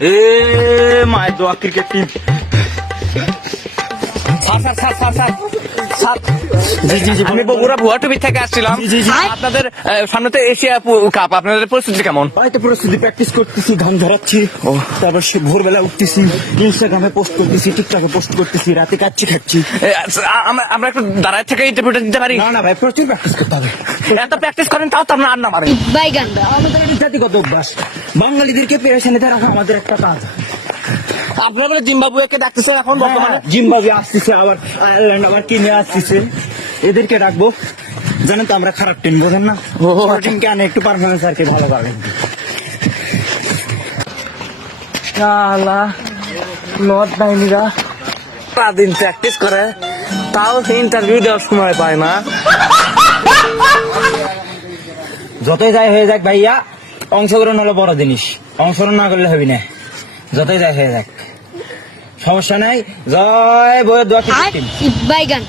এ মায়ের দোয়া cricket team. আমি বগুড়া ভুয়াটুবি থেকে আসছিলাম। আপনাদের সামনে তো এশিয়া কাপ, আপনাদের পরিস্থিতি কেমন? হয়তো প্রস্তুতি প্র্যাকটিস করতেছি, ঘাম ঝরাচ্ছি, তারপর ভোরবেলা উঠতেছি, ইনস্টাগ্রামে পোস্ট করতেছি, টিকটকে পোস্ট করতেছি, রাতে কাচ্ছি খাচ্ছি। আমরা একটু দাঁড়ায় থেকে ইন্টারভিউটা দিতে পারি? না ভাই, প্রচুর প্র্যাকটিস করতে হবে। এত প্র্যাকটিস করেন তাও তো আপনার আন্না মারেন। বাইগান আমাদের এটা জাতিগত অভ্যাস, বাঙালিদেরকে পেরেশানিতে রাখা আমাদের একটা কাজ। আপনারা বলে জিম্বাবুয়েকে ডাকতেছেন এখন বর্তমানে? জিম্বাবুয়ে আসতেছে, আবার আয়ারল্যান্ড, আবার কিনে আসতেছে, এদেরকে রাখবো। জানেন তো আমরা খারাপ টিম, বোঝেন না? টিমকে আনে একটু পারফরমেন্স আর কি ভালো পাবেন। নর্থ বাহিনীরা সারাদিন প্র্যাকটিস করে, তাও ইন্টারভিউ দেওয়ার সময় পায় না। যতই যাই হয়ে যাক ভাইয়া, অংশগ্রহণ হলো বড় জিনিস, অংশগ্রহণ না করলে হবি না। যতই যাই হয়ে যাক সমস্যা নাই। জয় বইয়ের দোয়া টিম। বাইগান